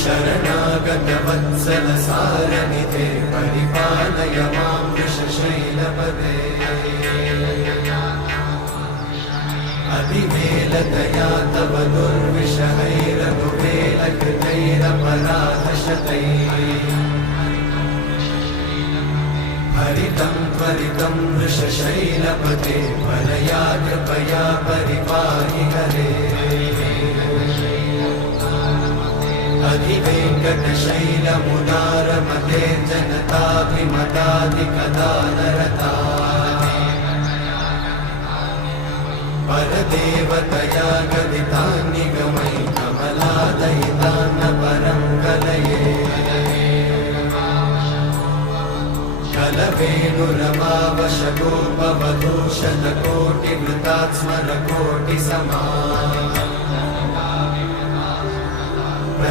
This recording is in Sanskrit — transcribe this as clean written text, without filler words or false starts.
शरणागतवत्सलसारनिधे परिपालय मां वृषशैलपदे अतिवेलतया तव दुर्विषहैरघुवेलकृतैरपराधशतैः हरितं त्वरितं वृषशैलपते वरया कृपया परिपाहि हरे अधिवेङ्कटशैलमुदारमते जनताभिमताधिकदानरता परदेवतया गदितान्निगमै कमलादयितान्न परं कलये कलवेणुरमावशगोपवधूषणकोटिवृतात् स्मरकोटिसमा